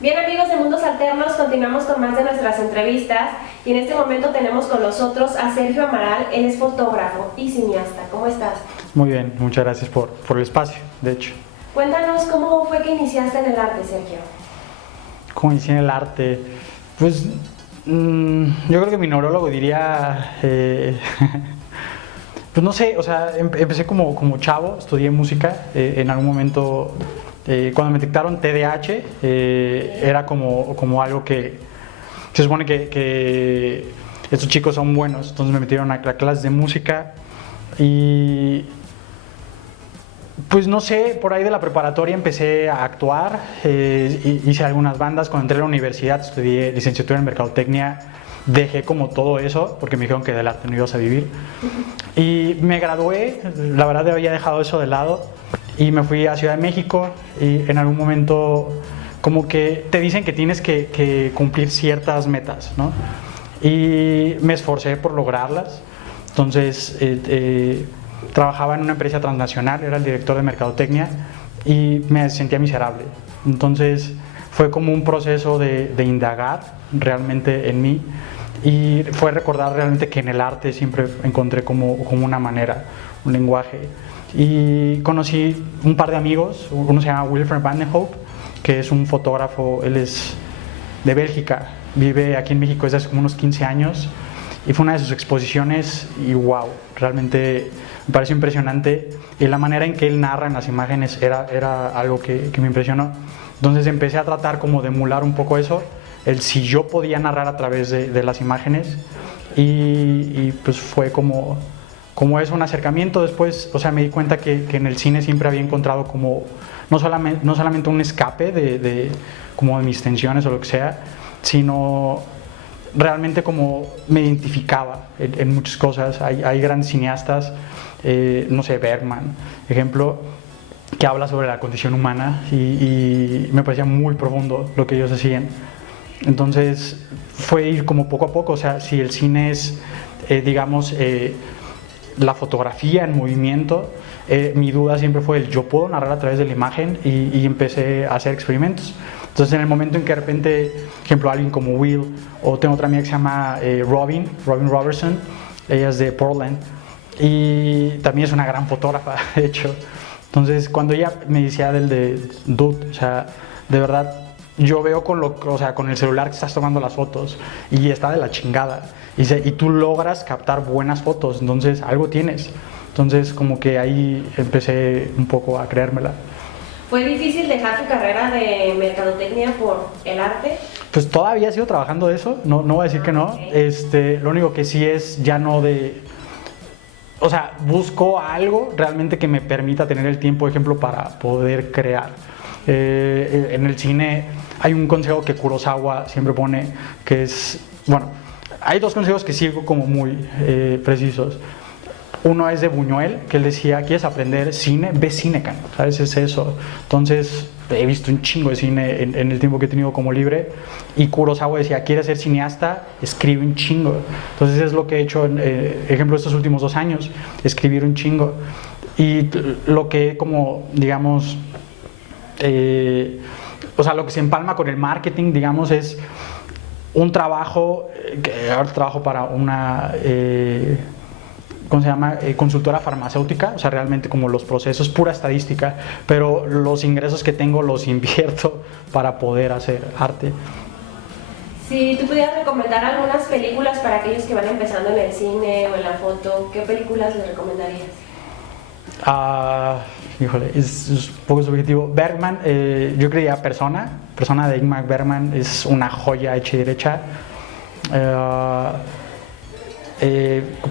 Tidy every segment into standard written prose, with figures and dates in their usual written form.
Bien, amigos de Mundos Alternos, continuamos con más de nuestras entrevistas y en este momento tenemos con nosotros a Sergio Amaral. Él es fotógrafo y cineasta. ¿Cómo estás? Muy bien, muchas gracias por el espacio, de hecho. Cuéntanos cómo fue que iniciaste en el arte, Sergio. ¿Cómo inicié en el arte? Pues yo creo que mi neurólogo diría, pues no sé, o sea, empecé como chavo, estudié música, en algún momento, cuando me detectaron TDAH, era como algo que se supone que estos chicos son buenos, entonces me metieron a clases de música y pues no sé, por ahí de la preparatoria empecé a actuar, hice algunas bandas. Cuando entré a la universidad estudié licenciatura en mercadotecnia, dejé como todo eso porque me dijeron que del arte no ibas a vivir y me gradué. La verdad había dejado eso de lado y me fui a Ciudad de México y en algún momento como que te dicen que tienes que cumplir ciertas metas, ¿no? Y me esforcé por lograrlas. Entonces trabajaba en una empresa transnacional, era el director de mercadotecnia y me sentía miserable. Entonces fue como un proceso de indagar realmente en mí y fue recordar realmente que en el arte siempre encontré como una manera, un lenguaje. Y conocí un par de amigos, uno se llama Wilfred Van den Hoop, que es un fotógrafo, él es de Bélgica, vive aquí en México desde hace como unos 15 años y fue una de sus exposiciones y wow, realmente me pareció impresionante y la manera en que él narra en las imágenes era algo que me impresionó. Entonces empecé a tratar como de emular un poco eso, el si yo podía narrar a través de las imágenes y pues fue como es un acercamiento. Después, o sea, me di cuenta que en el cine siempre había encontrado como no solamente un escape como de mis tensiones o lo que sea, sino realmente como me identificaba en muchas cosas. Hay grandes cineastas, no sé, Bergman, ejemplo, que habla sobre la condición humana y me parecía muy profundo lo que ellos hacían. Entonces fue ir como poco a poco, o sea, si el cine es, digamos, la fotografía en movimiento, mi duda siempre fue el yo puedo narrar a través de la imagen y empecé a hacer experimentos. Entonces en el momento en que de repente, por ejemplo, alguien como Will, o tengo otra amiga que se llama Robin Robertson, ella es de Portland y también es una gran fotógrafa, de hecho. Entonces cuando ella me decía del de dude, o sea, de verdad, yo veo con el celular que estás tomando las fotos y está de la chingada y tú logras captar buenas fotos, entonces algo tienes. Entonces como que ahí empecé un poco a creérmela. ¿Fue difícil dejar tu carrera de mercadotecnia por el arte? Pues todavía sigo trabajando de eso, no voy a decir que no. Okay. Lo único que sí es ya no de... O sea, busco algo realmente que me permita tener el tiempo, por ejemplo, para poder crear. En el cine hay un consejo que Kurosawa siempre pone, que es... Bueno, hay dos consejos que sigo como muy precisos. Uno es de Buñuel, que él decía, ¿quieres aprender cine? Ve Cinecan, ¿sabes? Es eso. Entonces, he visto un chingo de cine en el tiempo que he tenido como libre. Y Kurosawa decía, ¿quieres ser cineasta? Escribe un chingo. Entonces, es lo que he hecho, ejemplo, estos últimos 2 años, escribir un chingo. Y lo que como, digamos, o sea, lo que se empalma con el marketing, digamos, es un trabajo, que ahora trabajo para una... ¿cómo se llama? Consultora farmacéutica, o sea, realmente como los procesos, pura estadística, pero los ingresos que tengo los invierto para poder hacer arte. Si tú pudieras recomendar algunas películas para aquellos que van empezando en el cine o en la foto, ¿qué películas les recomendarías? Híjole, es un poco subjetivo. Bergman, yo creía Persona de Ingmar Bergman, es una joya hecha y derecha.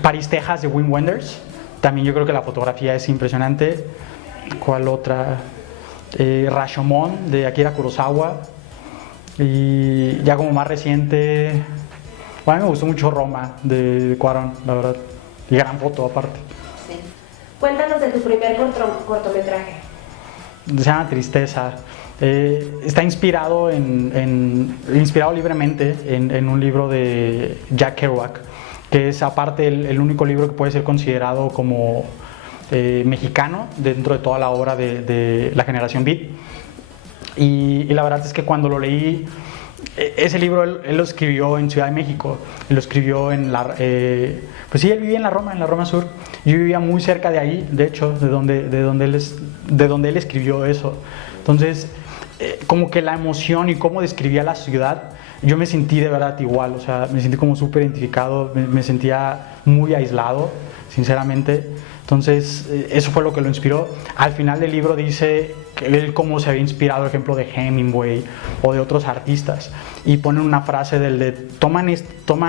París, Texas de Wim Wenders, también yo creo que la fotografía es impresionante. ¿Cuál otra? Rashomon de Akira Kurosawa. Y ya como más reciente, bueno, a mí me gustó mucho Roma de Cuarón, la verdad, y gran foto aparte. Sí. Cuéntanos de tu primer cortometraje. Se llama Tristeza. Está inspirado inspirado libremente en un libro de Jack Kerouac, que es aparte el único libro que puede ser considerado como mexicano dentro de toda la obra de la generación Beat. Y la verdad es que cuando lo leí, ese libro él lo escribió en Ciudad de México, él lo escribió en pues sí, él vivía en la Roma Sur. Yo vivía muy cerca de ahí, de hecho, de donde él escribió eso. Entonces, como que la emoción y cómo describía la ciudad, yo me sentí de verdad igual, o sea, me sentí como súper identificado, me sentía muy aislado, sinceramente. Entonces, eso fue lo que lo inspiró. Al final del libro dice que él cómo se había inspirado, por ejemplo, de Hemingway o de otros artistas. Y ponen una frase del de, toma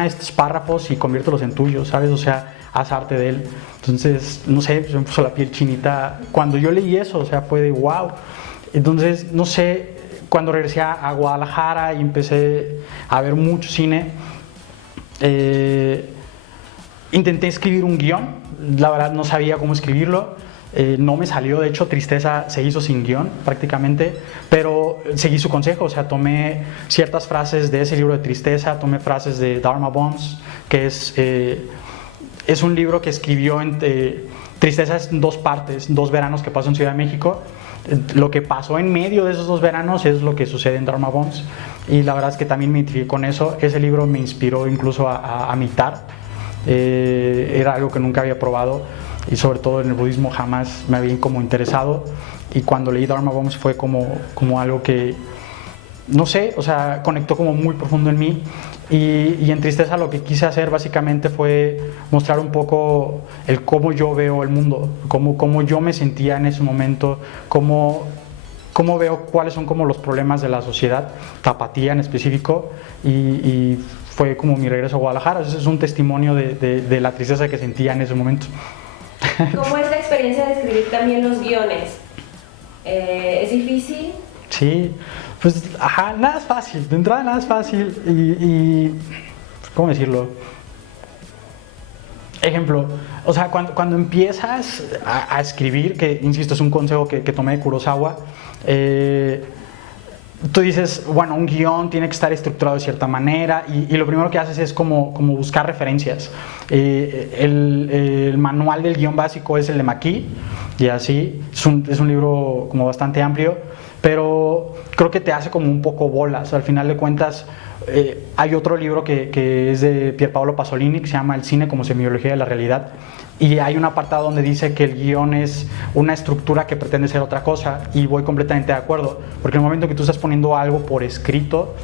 estos párrafos y conviértelos en tuyos, ¿sabes? O sea, haz arte de él. Entonces, no sé, se me puso la piel chinita. Cuando yo leí eso, o sea, fue de wow. Entonces, no sé, cuando regresé a Guadalajara y empecé a ver mucho cine, intenté escribir un guión. La verdad no sabía cómo escribirlo, no me salió, de hecho Tristeza se hizo sin guión prácticamente, pero seguí su consejo, o sea, tomé ciertas frases de ese libro de Tristeza, tomé frases de Dharma Bums, que es un libro que escribió Tristeza es en 2 partes, 2 veranos que pasó en Ciudad de México. Lo que pasó en medio de esos 2 veranos es lo que sucede en Dharma Bums, y la verdad es que también me identifiqué con eso. Ese libro me inspiró incluso a meditar. Era algo que nunca había probado y sobre todo en el budismo jamás me había como interesado, y cuando leí Dharma Bums fue como algo que, no sé, o sea, conectó como muy profundo en mí, y en Tristeza lo que quise hacer básicamente fue mostrar un poco el cómo yo veo el mundo, cómo yo me sentía en ese momento, cómo veo cuáles son como los problemas de la sociedad tapatía en específico, y fue como mi regreso a Guadalajara. Ese es un testimonio de la tristeza que sentía en ese momento. ¿Cómo es la experiencia de escribir también los guiones? ¿Es difícil? Sí, pues ajá, nada es fácil, de entrada nada es fácil, y ¿cómo decirlo? Ejemplo, o sea, cuando empiezas a escribir, que insisto es un consejo que tomé de Kurosawa, tú dices, bueno, un guión tiene que estar estructurado de cierta manera, y lo primero que haces es como buscar referencias. El manual del guión básico es el de McKee, y así, es un libro como bastante amplio, pero creo que te hace como un poco bolas. Al final de cuentas, hay otro libro que es de Pierpaolo Pasolini, que se llama El cine como semiología de la realidad, y hay un apartado donde dice que el guión es una estructura que pretende ser otra cosa, y voy completamente de acuerdo, porque en el momento que tú estás poniendo algo por escrito,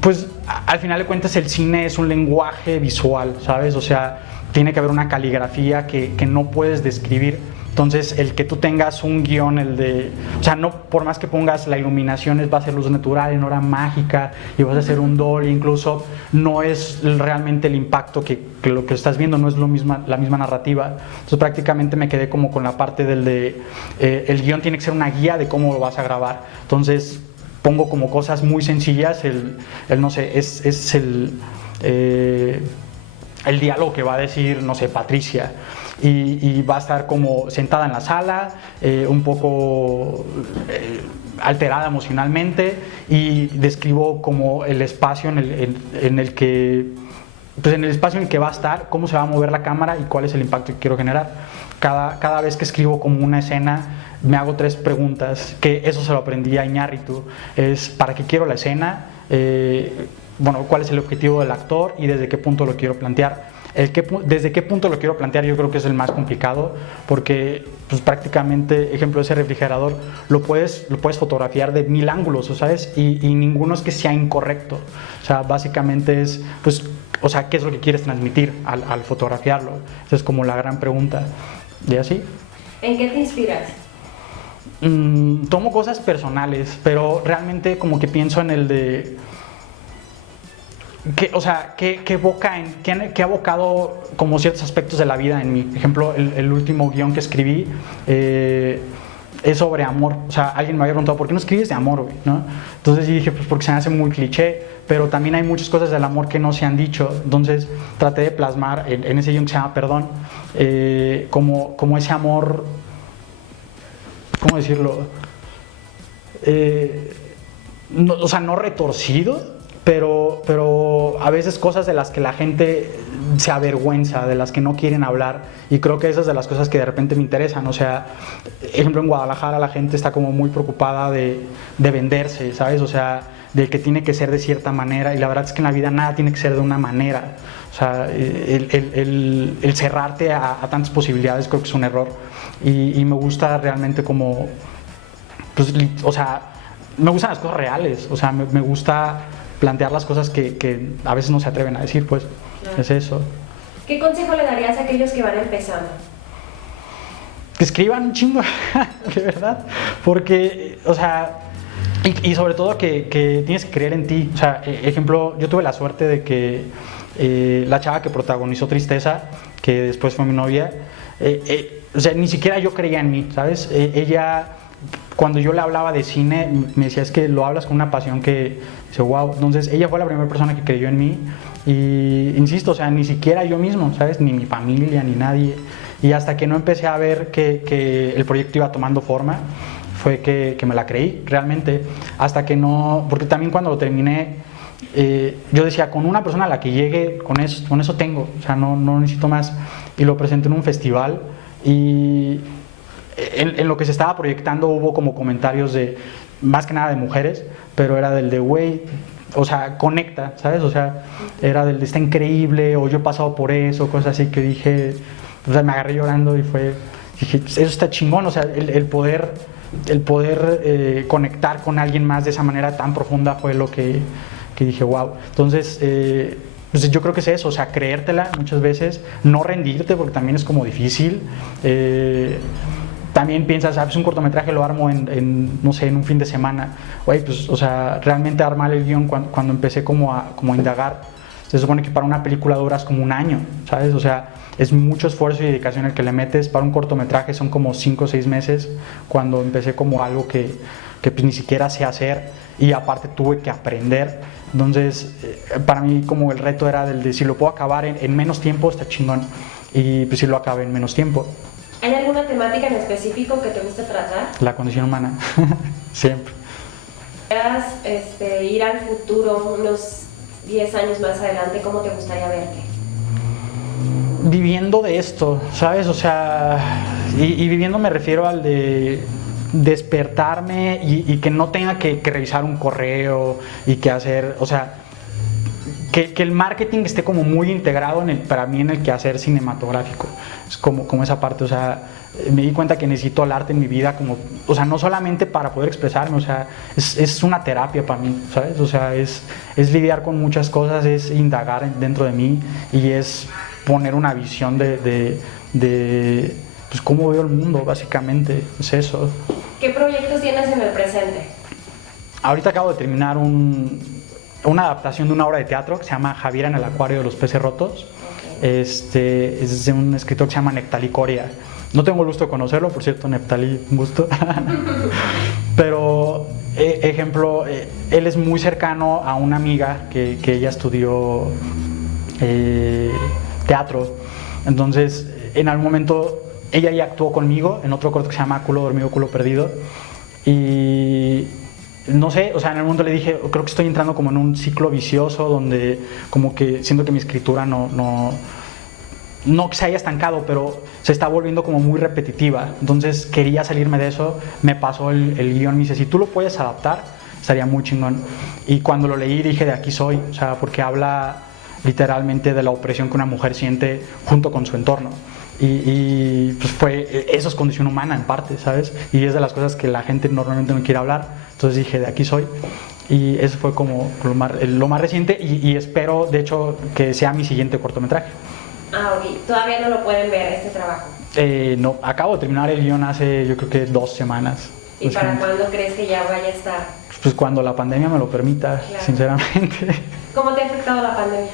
pues al final de cuentas el cine es un lenguaje visual, ¿sabes? O sea, tiene que haber una caligrafía que no puedes describir. Entonces, el que tú tengas un guión, o sea, no por más que pongas la iluminación, va a ser luz natural, en hora mágica, y vas a hacer un dolly, incluso no es realmente el impacto que lo que estás viendo, no es la misma narrativa. Entonces, prácticamente me quedé como con la parte el guión tiene que ser una guía de cómo lo vas a grabar. Entonces, pongo como cosas muy sencillas, no sé, es el diálogo que va a decir, no sé, Patricia. Y va a estar como sentada en la sala, un poco alterada emocionalmente, y describo como el espacio en el que va a estar, cómo se va a mover la cámara y cuál es el impacto que quiero generar. Cada vez que escribo como una escena, me hago 3 preguntas, que eso se lo aprendí a Iñárritu. Es, ¿para qué quiero la escena? Bueno, ¿cuál es el objetivo del actor y desde qué punto lo quiero plantear? Desde qué punto lo quiero plantear yo creo que es el más complicado, porque pues prácticamente, ejemplo, ese refrigerador lo puedes fotografiar de 1000 ángulos, ¿sabes? Y ninguno es que sea incorrecto. O sea, básicamente es, pues, o sea, ¿qué es lo que quieres transmitir al fotografiarlo? Esa es como la gran pregunta. ¿Y así? ¿En qué te inspiras? Tomo cosas personales, pero realmente como que pienso en el de... que ha evocado como ciertos aspectos de la vida en mí. Por ejemplo, el último guión que escribí es sobre amor. O sea, alguien me había preguntado, ¿por qué no escribes de amor, güey? ¿No? Entonces dije, pues porque se me hace muy cliché, pero también hay muchas cosas del amor que no se han dicho. Entonces traté de plasmar en ese guión que se llama Perdón, como ese amor, ¿cómo decirlo? No, o sea, no retorcido, pero a veces cosas de las que la gente se avergüenza, de las que no quieren hablar, y creo que esas de las cosas que de repente me interesan. O sea, ejemplo, en Guadalajara la gente está como muy preocupada de venderse, ¿sabes? O sea, de que tiene que ser de cierta manera, y la verdad es que en la vida nada tiene que ser de una manera. O sea, el cerrarte a tantas posibilidades creo que es un error, y me gusta realmente como, pues, o sea, me gustan las cosas reales, o sea, me gusta plantear las cosas que a veces no se atreven a decir, pues, claro. Es eso. ¿Qué consejo le darías a aquellos que van empezando? Que escriban un chingo, de verdad, porque, o sea, y sobre todo que tienes que creer en ti. O sea, ejemplo, yo tuve la suerte de que la chava que protagonizó Tristeza, que después fue mi novia, o sea, ni siquiera yo creía en mí, ¿sabes? Ella, cuando yo le hablaba de cine, me decía, es que lo hablas con una pasión que, dice, wow. Entonces, ella fue la primera persona que creyó en mí, y insisto, o sea, ni siquiera yo mismo, ¿sabes? Ni mi familia, ni nadie. Y hasta que no empecé a ver que el proyecto iba tomando forma, fue que me la creí, realmente. Hasta que no, porque también cuando lo terminé, yo decía, con una persona a la que llegue, con eso tengo, o sea, no necesito más. Y lo presenté en un festival, y en lo que se estaba proyectando hubo como comentarios de, más que nada de mujeres, pero era del de, güey, o sea, conecta, ¿sabes? O sea, era del de, está increíble, o yo he pasado por eso, cosas así, que dije, o sea, me agarré llorando, y dije, eso está chingón. O sea, el poder conectar con alguien más de esa manera tan profunda fue lo que dije, wow. Entonces, pues yo creo que es eso, o sea, creértela muchas veces, no rendirte, porque también es como difícil. También piensas, pues un cortometraje lo armo no sé, en un fin de semana. Güey, pues, o sea, realmente armar el guión cuando empecé como a indagar, se supone que para una película duras como un año, ¿sabes? O sea, es mucho esfuerzo y dedicación el que le metes. Para un cortometraje son como 5 o 6 meses, cuando empecé como algo que pues ni siquiera sé hacer, y aparte tuve que aprender. Entonces, para mí como el reto era del de, si lo puedo acabar en menos tiempo, está chingón, y pues sí lo acabé en menos tiempo. ¿Hay alguna temática en específico que te guste tratar? La condición humana, siempre. ¿Quieras ir al futuro, unos 10 años más adelante, cómo te gustaría verte? Viviendo de esto, ¿sabes? O sea, y viviendo me refiero al de despertarme y que no tenga que revisar un correo y que hacer, o sea, que el marketing esté como muy integrado para mí en el quehacer cinematográfico. Es como esa parte, o sea, me di cuenta que necesito el arte en mi vida, como, o sea, no solamente para poder expresarme, o sea, es una terapia para mí, ¿sabes? O sea, es lidiar con muchas cosas, es indagar dentro de mí, y es poner una visión de pues cómo veo el mundo, básicamente, es eso. ¿Qué proyectos tienes en el presente? Ahorita acabo de terminar una adaptación de una obra de teatro que se llama Javiera en el acuario de los peces rotos. Okay. Es de un escritor que se llama Neptalí Coria. No tengo el gusto de conocerlo, por cierto, Neptalí, un gusto. Pero, ejemplo, él es muy cercano a una amiga que ella estudió teatro. Entonces, en algún momento, ella ya actuó conmigo en otro corto que se llama Culo dormido, culo perdido. Y no sé, o sea, en algún momento le dije, creo que estoy entrando como en un ciclo vicioso donde como que siento que mi escritura no que se haya estancado, pero se está volviendo como muy repetitiva. Entonces quería salirme de eso, me pasó el guión, me dice, si tú lo puedes adaptar, estaría muy chingón. Y cuando lo leí dije, de aquí soy, o sea, porque habla literalmente de la opresión que una mujer siente junto con su entorno. Y pues eso es condición humana en parte, ¿sabes? Y es de las cosas que la gente normalmente no quiere hablar. Entonces dije, de aquí soy. Y eso fue como lo más reciente, y espero, de hecho, que sea mi siguiente cortometraje. Ah, ok. ¿Todavía no lo pueden ver este trabajo? No, acabo de terminar el guión hace, yo creo que 2 semanas. ¿Y para cuándo crees que ya vaya a estar? Pues cuando la pandemia me lo permita, claro. Sinceramente. ¿Cómo te ha afectado la pandemia?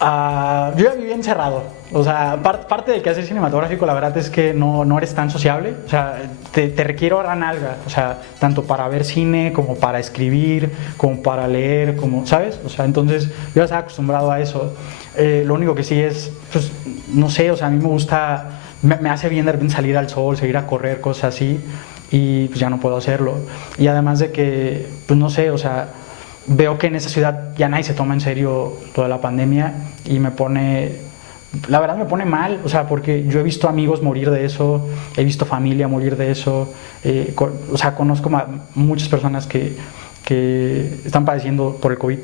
Yo ya viví encerrado, o sea, parte del quehacer cinematográfico, la verdad es que no eres tan sociable, o sea, te requiere gran alga, o sea, tanto para ver cine, como para escribir, como para leer, como, ¿sabes? O sea, entonces yo ya estaba acostumbrado a eso. Lo único que sí es, pues, no sé, o sea, a mí me gusta, me hace bien de repente salir al sol, seguir a correr, cosas así, y pues ya no puedo hacerlo. Y además de que, pues no sé, o sea, veo que en esa ciudad ya nadie se toma en serio toda la pandemia y la verdad me pone mal, o sea, porque yo he visto amigos morir de eso, he visto familia morir de eso, o sea, conozco muchas personas que están padeciendo por el COVID.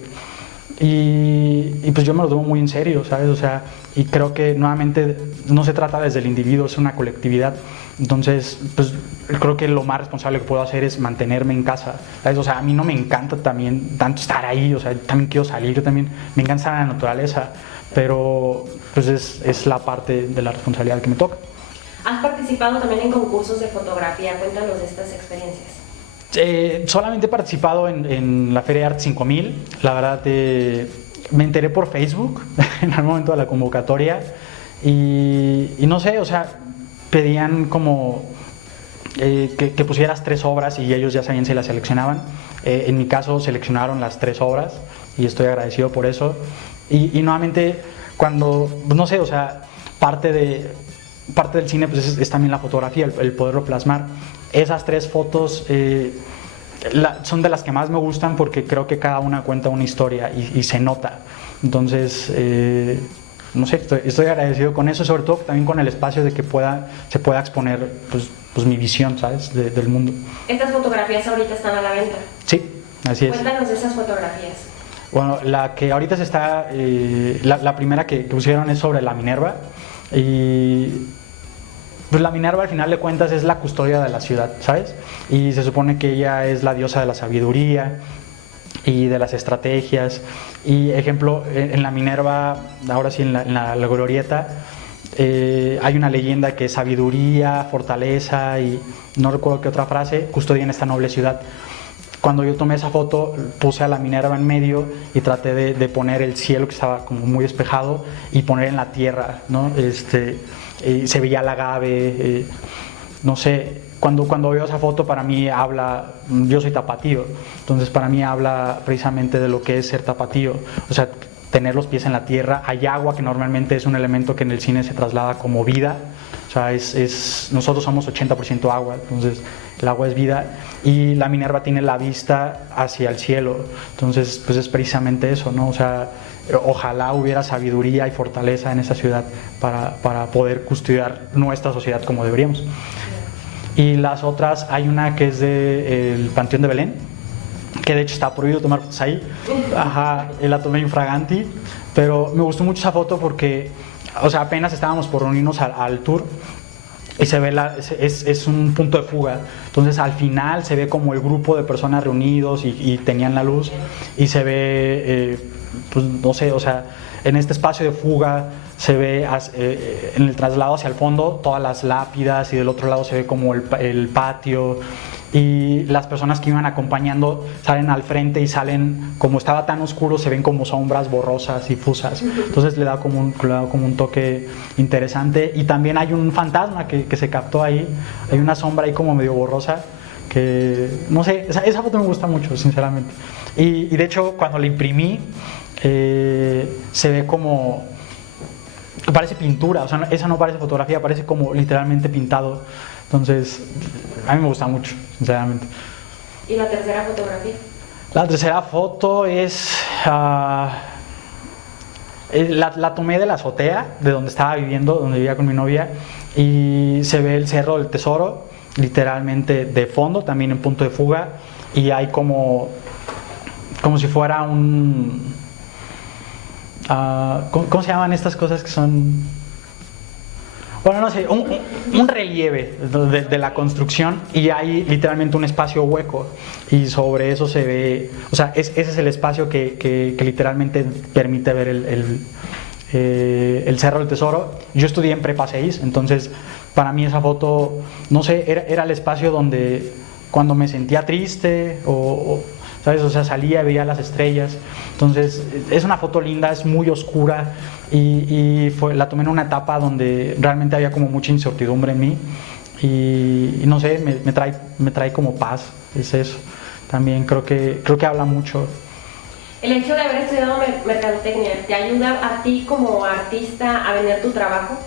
Y pues yo me lo tomo muy en serio, ¿sabes? O sea, y creo que nuevamente no se trata desde el individuo, es una colectividad. Entonces, pues creo que lo más responsable que puedo hacer es mantenerme en casa, ¿sabes? O sea, a mí no me encanta también tanto estar ahí, o sea, yo también quiero salir, yo también me encanta estar en la naturaleza, pero pues es la parte de la responsabilidad que me toca. ¿Has participado también en concursos de fotografía? Cuéntanos de estas experiencias. Solamente he participado en la Feria de Arte 5000, la verdad me enteré por Facebook en algún momento de la convocatoria y no sé, o sea, pedían como que pusieras 3 obras y ellos ya sabían si las seleccionaban. En mi caso seleccionaron las 3 obras y estoy agradecido por eso y nuevamente cuando, no sé, o sea, parte del cine pues es también la fotografía, el poderlo plasmar. Esas 3 fotos son de las que más me gustan porque creo que cada una cuenta una historia y se nota. Entonces, no sé, estoy agradecido con eso, sobre todo también con el espacio de que se pueda exponer pues mi visión, ¿sabes? Del mundo. ¿Estas fotografías ahorita están a la venta? Sí, así es. Cuéntanos de esas fotografías. Bueno, la que ahorita la primera que pusieron es sobre la Minerva y pues la Minerva al final de cuentas es la custodia de la ciudad, ¿sabes? Y se supone que ella es la diosa de la sabiduría y de las estrategias. Y ejemplo, en la Minerva, ahora sí en la glorieta, hay una leyenda que sabiduría, fortaleza y no recuerdo qué otra frase custodian esta noble ciudad. Cuando yo tomé esa foto, puse a la Minerva en medio y traté de poner el cielo que estaba como muy despejado y poner en la tierra, ¿no? Se veía el agave, no sé, cuando veo esa foto para mí yo soy tapatío, entonces para mí habla precisamente de lo que es ser tapatío, o sea, tener los pies en la tierra. Hay agua que normalmente es un elemento que en el cine se traslada como vida, o sea, nosotros somos 80% agua, entonces el agua es vida y la Minerva tiene la vista hacia el cielo, entonces pues es precisamente eso, ¿no? O sea, ojalá hubiera sabiduría y fortaleza en esa ciudad para poder custodiar nuestra sociedad como deberíamos. Y las otras, hay una que es del Panteón de Belén, que de hecho está prohibido tomar fotos ahí. Ajá, la tomé infraganti, pero me gustó mucho esa foto porque, o sea, apenas estábamos por unirnos al tour y se ve es un punto de fuga. Entonces al final se ve como el grupo de personas reunidos y tenían la luz y se ve, pues no sé, o sea, en este espacio de fuga se ve en el traslado hacia el fondo todas las lápidas y del otro lado se ve como el patio y las personas que iban acompañando salen al frente y salen, como estaba tan oscuro, se ven como sombras borrosas y fusas, entonces le da como un toque interesante. Y también hay un fantasma que se captó ahí, hay una sombra ahí como medio borrosa que, no sé, esa foto me gusta mucho, sinceramente. Y de hecho cuando la imprimí se ve como, parece pintura, o sea, esa no parece fotografía, parece como literalmente pintado. Entonces, a mí me gusta mucho, sinceramente. ¿Y la tercera fotografía? La tercera foto es... la tomé de la azotea, de donde estaba viviendo, donde vivía con mi novia, y se ve el Cerro del Tesoro, literalmente de fondo, también en punto de fuga, y hay como si fuera un... ¿cómo se llaman estas cosas que son...? Bueno, no sé, un relieve de la construcción y hay literalmente un espacio hueco y sobre eso se ve, o sea, ese es el espacio que literalmente permite ver el Cerro del Tesoro. Yo estudié en Prepa 6, entonces para mí esa foto, no sé, era el espacio donde cuando me sentía triste ¿sabes? O sea, salía y veía las estrellas. Entonces, es una foto linda, es muy oscura y la tomé en una etapa donde realmente había como mucha incertidumbre en mí y no sé, me trae como paz, es eso. También creo que habla mucho. ¿El hecho de haber estudiado mercadotecnia te ayuda a ti como artista a vender tu trabajo?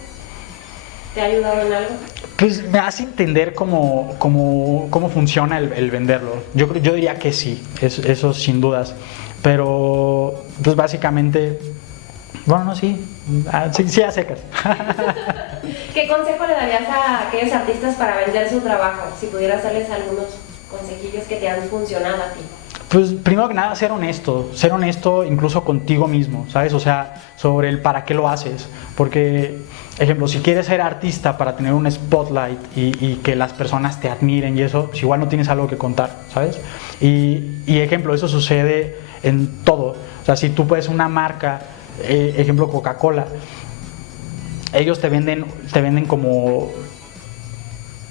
¿Te ha ayudado en algo? Pues me hace entender cómo funciona el venderlo. Yo diría que sí, eso sin dudas. pero pues básicamente, bueno, no, sí, sí a secas. ¿Qué consejo le darías a aquellos artistas para vender su trabajo? Si pudieras darles algunos consejillos que te han funcionado a ti. Pues primero que nada, ser honesto incluso contigo mismo, ¿sabes? O sea, sobre el para qué lo haces. Porque, ejemplo, si quieres ser artista para tener un spotlight y que las personas te admiren y eso, pues igual no tienes algo que contar, ¿sabes? Y ejemplo, eso sucede en todo. O sea, si tú puedes una marca, ejemplo Coca-Cola, ellos te venden como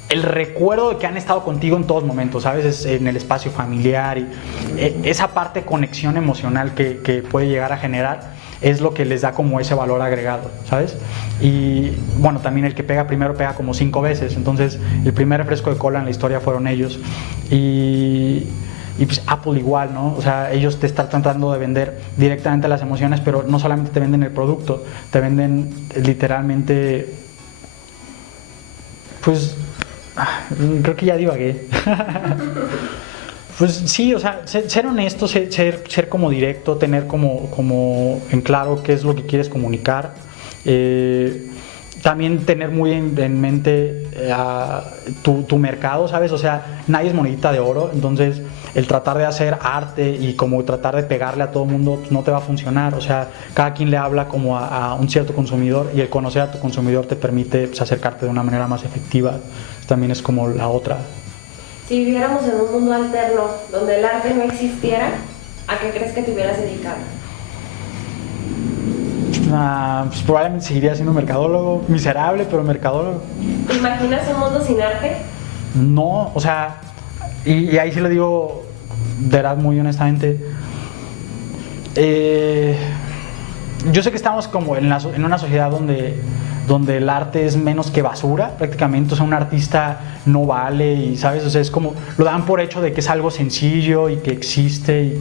el recuerdo de que han estado contigo en todos momentos, ¿sabes? Es en el espacio familiar y esa parte de conexión emocional que puede llegar a generar es lo que les da como ese valor agregado, ¿sabes? Y bueno, también el que pega primero pega como 5 veces, entonces el primer refresco de cola en la historia fueron ellos y pues Apple igual, ¿no? O sea, ellos te están tratando de vender directamente las emociones, pero no solamente te venden el producto, te venden literalmente, pues creo que ya divagué. Pues sí, o sea, ser honesto, ser como directo, tener como en claro qué es lo que quieres comunicar. También tener muy en mente tu mercado, ¿sabes? O sea, nadie es monedita de oro, entonces el tratar de hacer arte y como tratar de pegarle a todo el mundo pues no te va a funcionar. O sea, cada quien le habla como a un cierto consumidor y el conocer a tu consumidor te permite pues, acercarte de una manera más efectiva. También es como la otra. Si viviéramos en un mundo alterno donde el arte no existiera, ¿a qué crees que te hubieras dedicado? Pues probablemente seguiría siendo mercadólogo, miserable, pero mercadólogo. ¿Te imaginas un mundo sin arte? No, o sea, y ahí sí lo digo de verdad muy honestamente. Yo sé que estamos como en una sociedad donde el arte es menos que basura prácticamente, o sea, un artista no vale y, ¿sabes? O sea, es como, lo dan por hecho de que es algo sencillo y que existe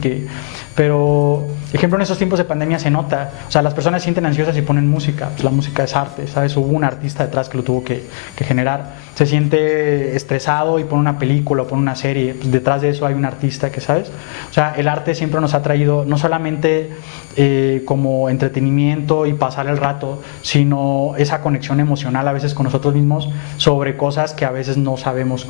pero, ejemplo, en esos tiempos de pandemia se nota, o sea, las personas se sienten ansiosas y ponen música, pues la música es arte, ¿sabes? Hubo un artista detrás que lo tuvo que generar, se siente estresado y pone una película o pone una serie, pues detrás de eso hay un artista que, ¿sabes? O sea, el arte siempre nos ha traído no solamente como entretenimiento y pasar el rato, sino esa conexión emocional a veces con nosotros mismos sobre cosas que a veces no sabemos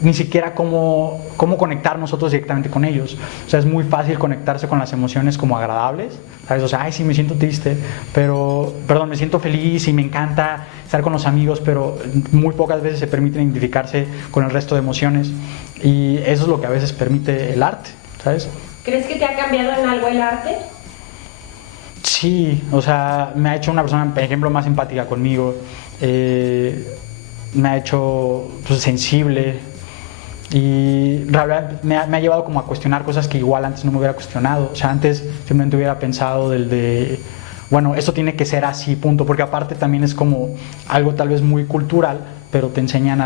ni siquiera cómo conectar nosotros directamente con ellos. O sea, es muy fácil conectarse con las emociones como agradables, ¿sabes? O sea, ay, sí, me siento triste, me siento feliz y me encanta estar con los amigos, pero muy pocas veces se permiten identificarse con el resto de emociones y eso es lo que a veces permite el arte, ¿sabes? ¿Crees que te ha cambiado en algo el arte? Sí, o sea, me ha hecho una persona, por ejemplo, más empática conmigo, me ha hecho pues, sensible y realmente me ha llevado como a cuestionar cosas que igual antes no me hubiera cuestionado. O sea, antes simplemente hubiera pensado bueno, esto tiene que ser así, punto, porque aparte también es como algo tal vez muy cultural, pero te enseñan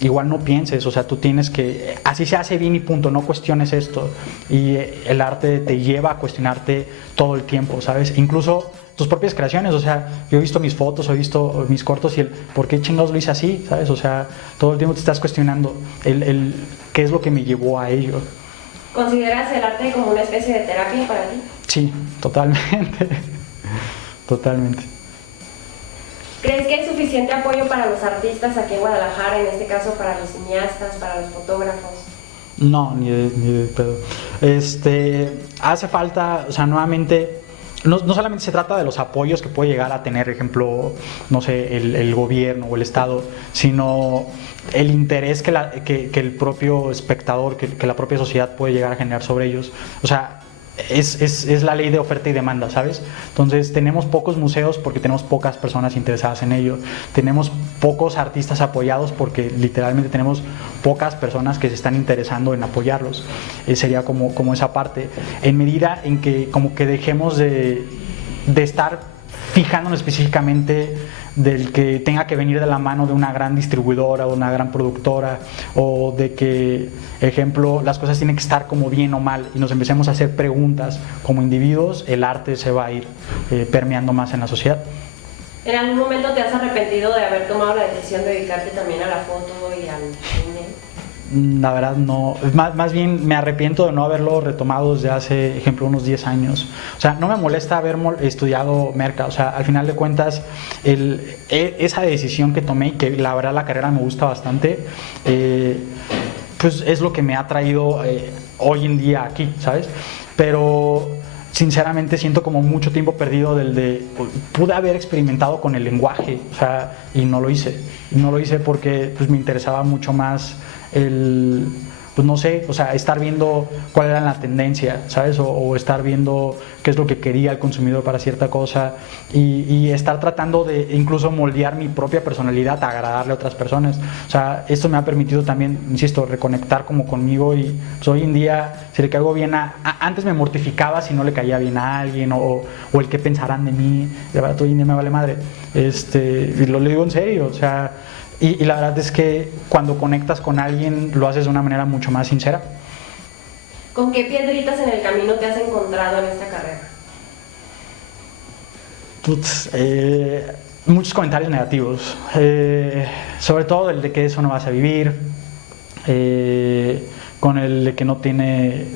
igual no pienses, o sea, tú tienes que, así se hace bien y punto, no cuestiones esto. Y el arte te lleva a cuestionarte todo el tiempo, ¿sabes? Incluso tus propias creaciones, o sea, yo he visto mis fotos, he visto mis cortos y ¿por qué chingados lo hice así? ¿Sabes? O sea, todo el tiempo te estás cuestionando qué es lo que me llevó a ello. ¿Consideras el arte como una especie de terapia para ti? Sí, totalmente, totalmente. ¿Crees que hay suficiente apoyo para los artistas aquí en Guadalajara, en este caso para los cineastas, para los fotógrafos? No, ni de pedo. Hace falta, o sea, nuevamente, no solamente se trata de los apoyos que puede llegar a tener, ejemplo, no sé, el gobierno o el Estado, sino el interés que el propio espectador, que la propia sociedad puede llegar a generar sobre ellos. O sea, es la ley de oferta y demanda, ¿sabes? Entonces tenemos pocos museos porque tenemos pocas personas interesadas en ello, tenemos pocos artistas apoyados porque literalmente tenemos pocas personas que se están interesando en apoyarlos. Sería como esa parte, en medida en que como que dejemos de estar fijándonos específicamente del que tenga que venir de la mano de una gran distribuidora o una gran productora, o de que, ejemplo, las cosas tienen que estar como bien o mal y nos empecemos a hacer preguntas como individuos, el arte se va a ir permeando más en la sociedad. ¿En algún momento te has arrepentido de haber tomado la decisión de dedicarte también a la foto y al cine? la verdad no, más bien me arrepiento de no haberlo retomado desde hace, ejemplo, unos 10 años. O sea, no me molesta haber estudiado merca, o sea, al final de cuentas, esa decisión que tomé, y que la verdad la carrera me gusta bastante, pues es lo que me ha traído hoy en día aquí, ¿sabes? Pero sinceramente siento como mucho tiempo perdido pude haber experimentado con el lenguaje, o sea, y no lo hice. No lo hice porque pues me interesaba mucho más pues no sé, o sea, estar viendo cuál era la tendencia, ¿sabes? O estar viendo qué es lo que quería el consumidor para cierta cosa y estar tratando de incluso moldear mi propia personalidad a agradarle a otras personas. O sea, esto me ha permitido también, insisto, reconectar como conmigo y pues, hoy en día, si le caigo bien antes me mortificaba si no le caía bien a alguien o el que pensarán de mí, de verdad, hoy en día me vale madre. Y lo digo en serio, o sea, y la verdad es que cuando conectas con alguien lo haces de una manera mucho más sincera. ¿Con qué piedritas en el camino te has encontrado en esta carrera? Muchos comentarios negativos, sobre todo el de que eso no vas a vivir, con el de que no tiene...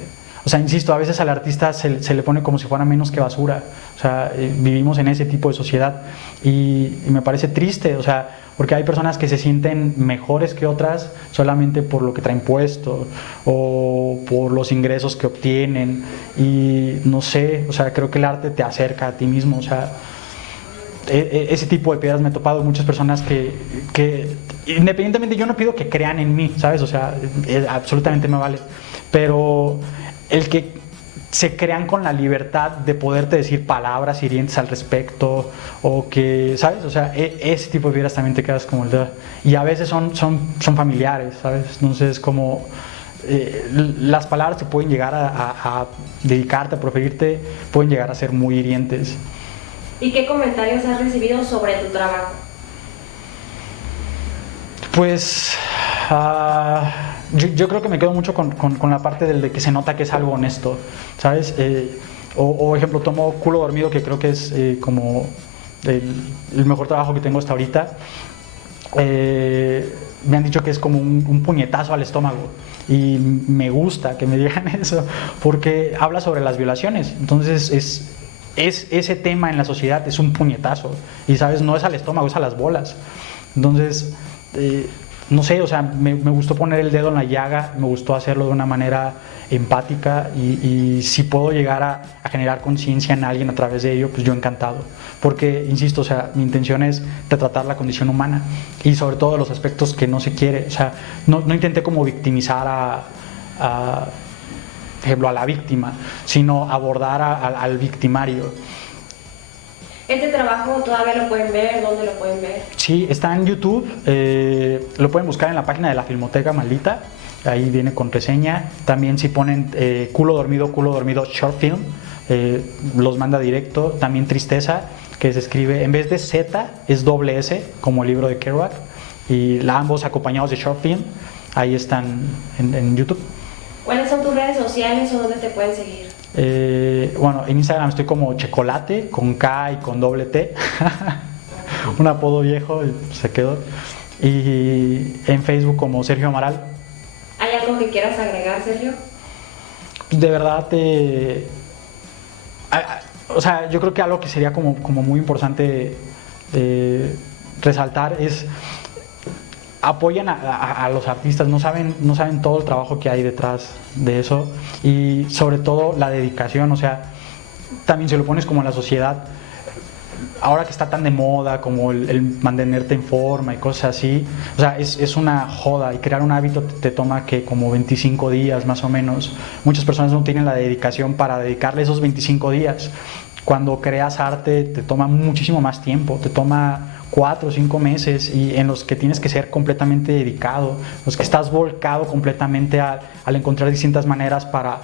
O sea, insisto, a veces al artista se le pone como si fuera menos que basura. O sea, vivimos en ese tipo de sociedad y me parece triste, o sea, porque hay personas que se sienten mejores que otras solamente por lo que traen puesto o por los ingresos que obtienen y no sé, o sea, creo que el arte te acerca a ti mismo, o sea, ese tipo de piedras me he topado muchas personas que independientemente, yo no pido que crean en mí, ¿sabes? O sea, absolutamente me vale, pero el que se crean con la libertad de poderte decir palabras hirientes al respecto o que, ¿sabes? O sea, ese tipo de piedras también te quedas como el de... Y a veces son familiares, ¿sabes? Entonces, como las palabras que pueden llegar a dedicarte, a proferirte, pueden llegar a ser muy hirientes. ¿Y qué comentarios has recibido sobre tu trabajo? Pues... yo creo que me quedo mucho con la parte de que se nota que es algo honesto, ¿sabes? O ejemplo, tomo Culo Dormido, que creo que es como el mejor trabajo que tengo hasta ahorita. Me han dicho que es como un puñetazo al estómago y me gusta que me digan eso porque habla sobre las violaciones. Entonces es ese tema en la sociedad es un puñetazo y, ¿sabes? No es al estómago, es a las bolas. Entonces... no sé, o sea, me gustó poner el dedo en la llaga, me gustó hacerlo de una manera empática y si puedo llegar a generar conciencia en alguien a través de ello, pues yo encantado. Porque, insisto, o sea, mi intención es retratar la condición humana y sobre todo los aspectos que no se quiere. O sea, no intenté como victimizar por ejemplo, a la víctima, sino abordar al victimario. ¿Este trabajo todavía lo pueden ver? ¿Dónde lo pueden ver? Sí, está en YouTube, lo pueden buscar en la página de la Filmoteca Maldita, ahí viene con reseña. También si ponen Culo Dormido Short Film, los manda directo. También Tristeza, que se escribe, en vez de Z, es doble S, como el libro de Kerouac, y ambos acompañados de Short Film, ahí están en YouTube. ¿Cuáles son tus redes sociales o dónde te pueden seguir? Bueno, en Instagram estoy como Checolate, con K y con doble T, un apodo viejo y se quedó. Y en Facebook como Sergio Amaral. ¿Hay algo que quieras agregar, Sergio? De verdad, o sea, yo creo que algo que sería como muy importante resaltar es: apoyan a los artistas, no saben todo el trabajo que hay detrás de eso y sobre todo la dedicación. O sea, también si lo pones como en la sociedad, ahora que está tan de moda como el mantenerte en forma y cosas así, o sea, es una joda y crear un hábito te toma que como 25 días más o menos. Muchas personas no tienen la dedicación para dedicarle esos 25 días. Cuando creas arte te toma muchísimo más tiempo, te toma 4 o 5 meses y en los que tienes que ser completamente dedicado, los que estás volcado completamente al encontrar distintas maneras para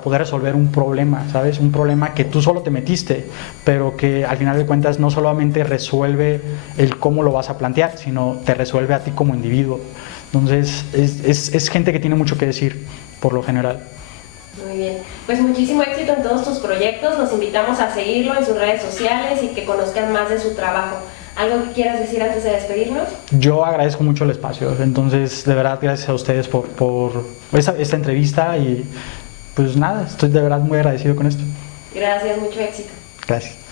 poder resolver un problema, ¿sabes? Un problema que tú solo te metiste, pero que al final de cuentas no solamente resuelve el cómo lo vas a plantear, sino te resuelve a ti como individuo. Entonces es gente que tiene mucho que decir, por lo general. Muy bien, pues muchísimo éxito en todos tus proyectos, los invitamos a seguirlo en sus redes sociales y que conozcan más de su trabajo. ¿Algo que quieras decir antes de despedirnos? Yo agradezco mucho el espacio, entonces de verdad gracias a ustedes por esta entrevista y pues nada, estoy de verdad muy agradecido con esto. Gracias, mucho éxito. Gracias.